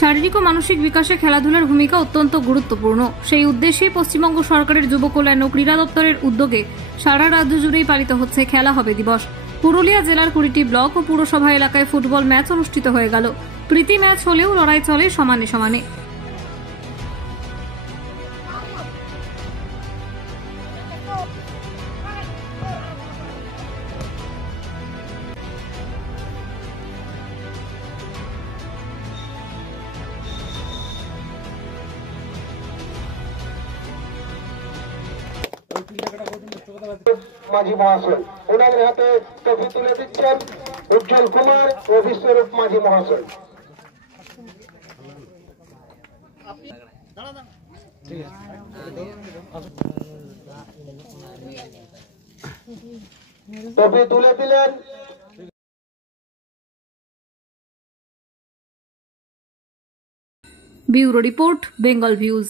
শারীরিক ও মানসিক বিকাশে খেলাধুলার ভূমিকা অত্যন্ত গুরুত্বপূর্ণ। সেই উদ্দেশ্যেই পশ্চিমবঙ্গ সরকারের যুব কল্যাণ ও ক্রীড়া দপ্তরের উদ্যোগে সারা রাজ্য জুড়েই পালিত হচ্ছে খেলা হবে দিবস। পুরুলিয়া জেলার 20টি ব্লক ও পুরসভা এলাকায় ফুটবল ম্যাচ অনুষ্ঠিত হয়ে গেল। প্রীতি ম্যাচ হলেও লড়াই চলে সমানে সমানে। মাঝি মহাশয় ওনাদের হাতে ট্রফি তুলে দিচ্ছেন উজ্জ্বল কুমার ও বিশ্বরূপ মাঝি মহাশয়। ট্রফি তুলে দিলেন। Bureau report, Bengal views.